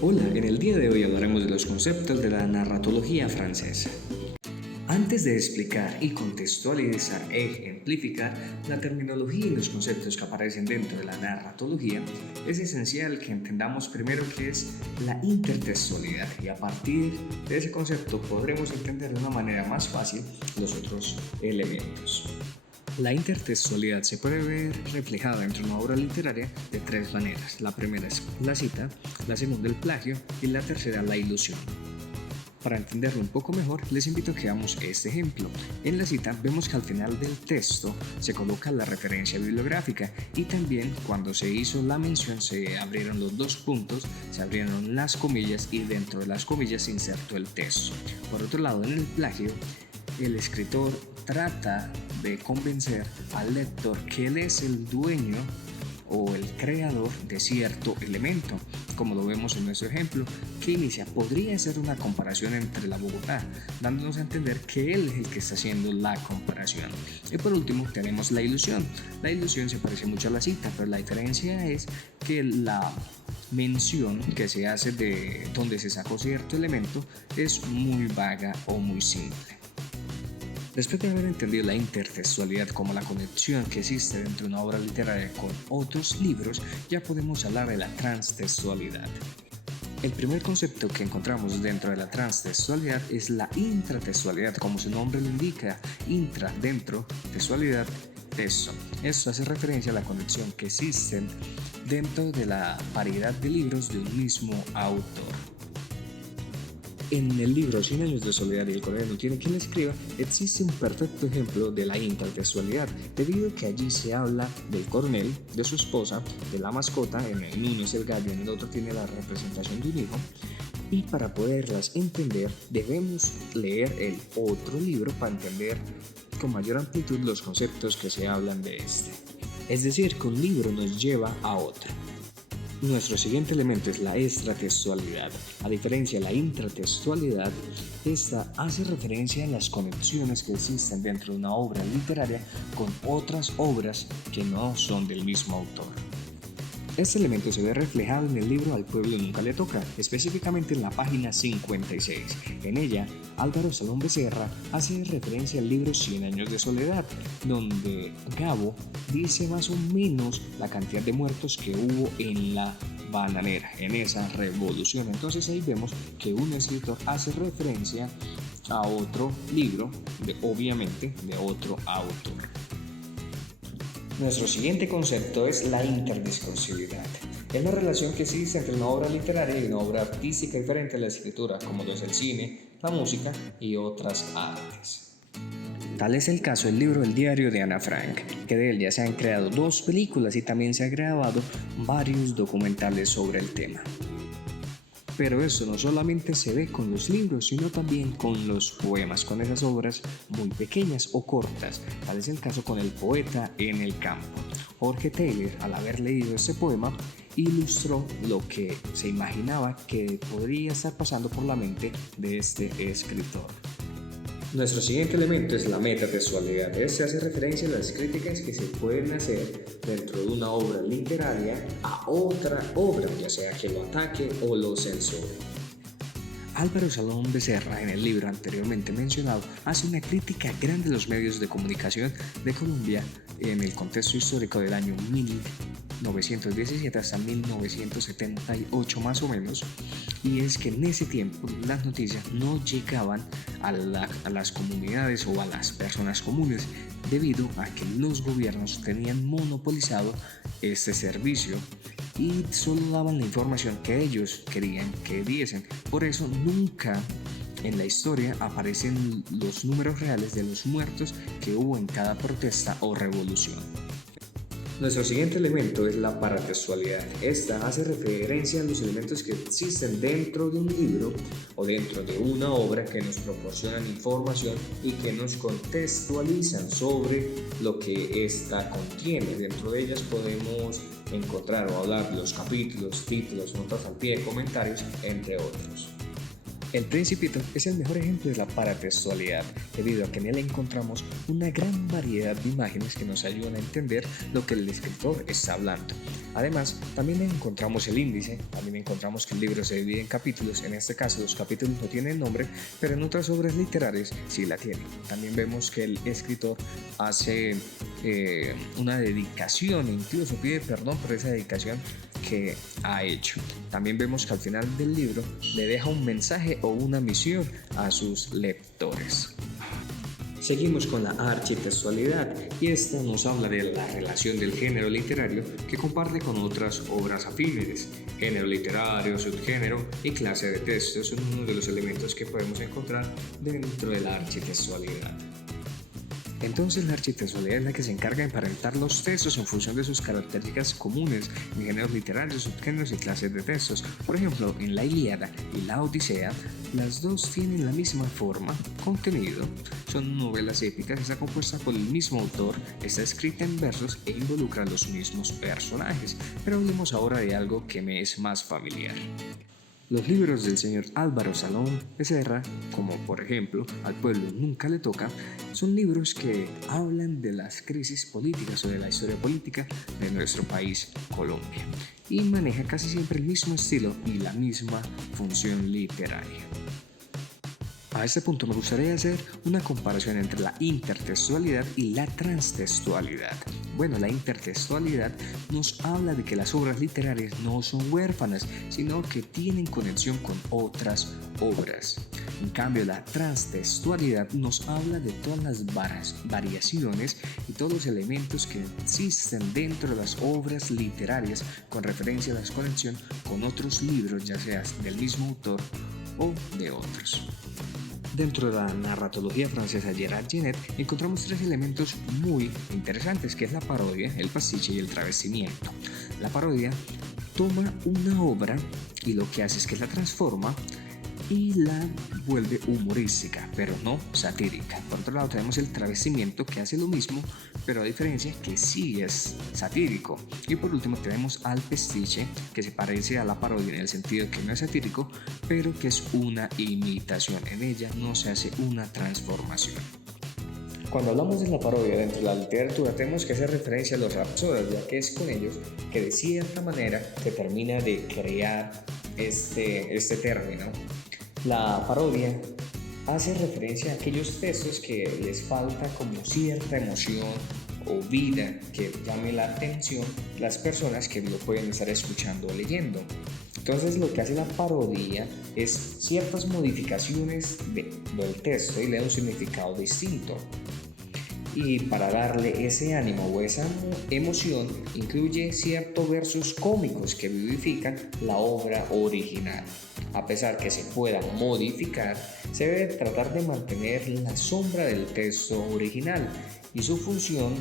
Hola, en el día de hoy hablaremos de los conceptos de la narratología francesa. Antes de explicar y contextualizar e ejemplificar la terminología y los conceptos que aparecen dentro de la narratología, es esencial que entendamos primero qué es la intertextualidad y a partir de ese concepto podremos entender de una manera más fácil los otros elementos. La intertextualidad se puede ver reflejada dentro de una obra literaria de tres maneras. La primera es la cita, la segunda el plagio y la tercera la ilusión. Para entenderlo un poco mejor, les invito a que veamos este ejemplo. En la cita vemos que al final del texto se coloca la referencia bibliográfica y también cuando se hizo la mención se abrieron los dos puntos, se abrieron las comillas y dentro de las comillas se insertó el texto. Por otro lado, en el plagio, el escritor trata de convencer al lector que él es el dueño o el creador de cierto elemento, como lo vemos en nuestro ejemplo, que inicia, podría ser una comparación entre la Bogotá, dándonos a entender que él es el que está haciendo la comparación. Y por último tenemos la ilusión. La ilusión se parece mucho a la cita, pero la diferencia es que la mención que se hace de donde se sacó cierto elemento es muy vaga o muy simple. Después de haber entendido la intertextualidad como la conexión que existe dentro de una obra literaria con otros libros, ya podemos hablar de la transtextualidad. El primer concepto que encontramos dentro de la transtextualidad es la intratextualidad, como su nombre lo indica, intra, dentro, textualidad, texto. Esto hace referencia a la conexión que existe dentro de la variedad de libros de un mismo autor. En el libro 100 años de soledad y el coronel no tiene quien le escriba, existe un perfecto ejemplo de la intertextualidad, debido a que allí se habla del coronel, de su esposa, de la mascota, en el uno es el gallo, en el otro tiene la representación de un hijo, y para poderlas entender debemos leer el otro libro para entender con mayor amplitud los conceptos que se hablan de este. Es decir, que un libro nos lleva a otro. Nuestro siguiente elemento es la extratextualidad. A diferencia de la intratextualidad, esta hace referencia a las conexiones que existen dentro de una obra literaria con otras obras que no son del mismo autor. Este elemento se ve reflejado en el libro Al pueblo nunca le toca, específicamente en la página 56. En ella, Álvaro Salón Becerra hace referencia al libro 100 años de soledad, donde Gabo dice más o menos la cantidad de muertos que hubo en la bananera, en esa revolución. Entonces ahí vemos que un escritor hace referencia a otro libro, obviamente de otro autor. Nuestro siguiente concepto es la interdiscursividad. Es la relación que existe entre una obra literaria y una obra artística diferente a la escritura, como lo es el cine, la música y otras artes. Tal es el caso del libro El diario de Ana Frank, que de él ya se han creado 2 películas y también se han grabado varios documentales sobre el tema. Pero eso no solamente se ve con los libros, sino también con los poemas, con esas obras muy pequeñas o cortas. Tal es el caso con El poeta en el campo. Jorge Taylor, al haber leído este poema, ilustró lo que se imaginaba que podría estar pasando por la mente de este escritor. Nuestro siguiente elemento es la metatextualidad. Este hace referencia a las críticas que se pueden hacer dentro de una obra literaria a otra obra, ya sea que lo ataque o lo censure. Álvaro Salón Becerra, en el libro anteriormente mencionado, hace una crítica grande a los medios de comunicación de Colombia en el contexto histórico del año 1917 hasta 1978 más o menos, y es que en ese tiempo las noticias no llegaban a las comunidades o a las personas comunes debido a que los gobiernos tenían monopolizado este servicio y solo daban la información que ellos querían que diesen. Por eso nunca en la historia aparecen los números reales de los muertos que hubo en cada protesta o revolución. Nuestro siguiente elemento es la paratextualidad. Esta hace referencia a los elementos que existen dentro de un libro o dentro de una obra que nos proporcionan información y que nos contextualizan sobre lo que ésta contiene. Dentro de ellas podemos encontrar o hablar de los capítulos, títulos, notas al pie, comentarios, entre otros. El Principito es el mejor ejemplo de la paratextualidad, debido a que en él encontramos una gran variedad de imágenes que nos ayudan a entender lo que el escritor está hablando. Además, también encontramos el índice, también encontramos que el libro se divide en capítulos, en este caso los capítulos no tienen nombre, pero en otras obras literarias sí la tienen. También vemos que el escritor hace una dedicación, incluso pide perdón por esa dedicación que ha hecho. También vemos que al final del libro le deja un mensaje o una misión a sus lectores. Seguimos con la architextualidad y esta nos habla de la relación del género literario que comparte con otras obras afines. Género literario, subgénero y clase de texto son uno de los elementos que podemos encontrar dentro de la architextualidad. Entonces la architextualidad es la que se encarga de emparentar los textos en función de sus características comunes en géneros literarios, subgéneros y clases de textos. Por ejemplo, en la Ilíada y la Odisea, las dos tienen la misma forma, contenido, son novelas épicas, está compuesta por el mismo autor, está escrita en versos e involucra a los mismos personajes. Pero hablemos ahora de algo que me es más familiar. Los libros del señor Álvaro Salón Becerra, como por ejemplo Al pueblo nunca le toca, son libros que hablan de las crisis políticas o de la historia política de nuestro país, Colombia, y maneja casi siempre el mismo estilo y la misma función literaria. A este punto me gustaría hacer una comparación entre la intertextualidad y la transtextualidad. Bueno, la intertextualidad nos habla de que las obras literarias no son huérfanas, sino que tienen conexión con otras obras. En cambio, la transtextualidad nos habla de todas las variaciones y todos los elementos que existen dentro de las obras literarias con referencia a la conexión con otros libros, ya sea del mismo autor o de otros. Dentro de la narratología francesa Gerard Genette encontramos tres elementos muy interesantes, que es la parodia, el pastiche y el travestimiento. La parodia toma una obra y lo que hace es que la transforma y la vuelve humorística, pero no satírica. Por otro lado tenemos el travestimiento, que hace lo mismo, pero a diferencia que sí es satírico. Y por último tenemos al pastiche, que se parece a la parodia en el sentido que no es satírico, pero que es una imitación. En ella no se hace una transformación. Cuando hablamos de la parodia dentro de la literatura tenemos que hacer referencia a los rapsodas, ya que es con ellos que de cierta manera se termina de crear este término. La parodia hace referencia a aquellos textos que les falta como cierta emoción o vida que llame la atención las personas que lo pueden estar escuchando o leyendo. Entonces lo que hace la parodia es ciertas modificaciones del texto y le da un significado distinto. Y para darle ese ánimo o esa emoción incluye ciertos versos cómicos que vivifican la obra original. A pesar que se pueda modificar, se debe tratar de mantener la sombra del texto original y su función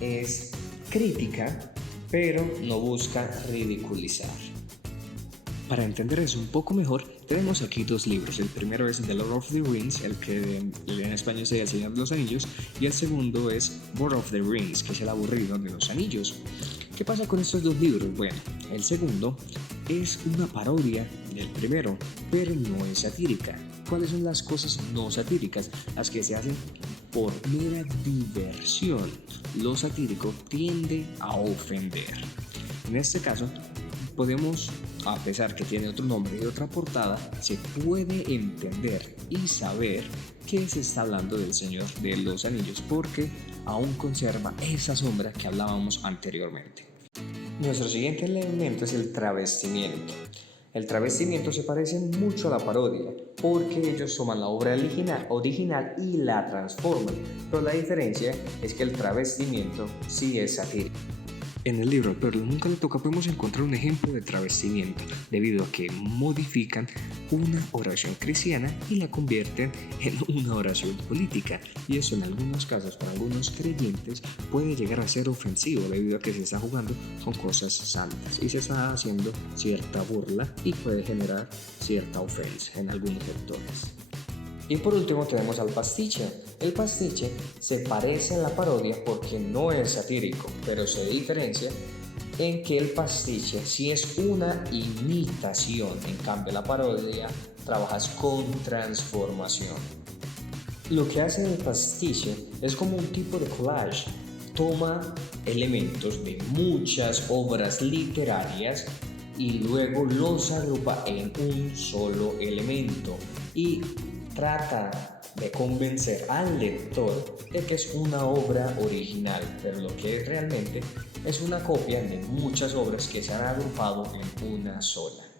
es crítica, pero no busca ridiculizar. Para entender eso un poco mejor, tenemos aquí dos libros. El primero es The Lord of the Rings, el que en español sería El Señor de los Anillos, y el segundo es Lord of the Rings, que es el aburrido de los anillos. ¿Qué pasa con estos dos libros? Bueno, el segundo es una parodia del primero, pero no es satírica. ¿Cuáles son las cosas no satíricas? Las que se hacen por mera diversión. Lo satírico tiende a ofender. En este caso, podemos, a pesar que tiene otro nombre y otra portada, se puede entender y saber que se está hablando del Señor de los Anillos, porque aún conserva esa sombra que hablábamos anteriormente. Nuestro siguiente elemento es el travestimiento. El travestimiento se parece mucho a la parodia, porque ellos toman la obra original y la transforman, pero la diferencia es que el travestimiento sí es satírico. En el libro Al pueblo nunca le toca podemos encontrar un ejemplo de travestimiento, debido a que modifican una oración cristiana y la convierten en una oración política, y eso en algunos casos para algunos creyentes puede llegar a ser ofensivo, debido a que se está jugando con cosas santas y se está haciendo cierta burla y puede generar cierta ofensa en algunos sectores. Y por último tenemos al pastiche. El pastiche se parece a la parodia porque no es satírico, pero se diferencia en que el pastiche sí es una imitación, en cambio la parodia trabajas con transformación. Lo que hace el pastiche es como un tipo de collage. Toma elementos de muchas obras literarias y luego los agrupa en un solo elemento y trata de convencer al lector de que es una obra original, pero lo que realmente es una copia de muchas obras que se han agrupado en una sola.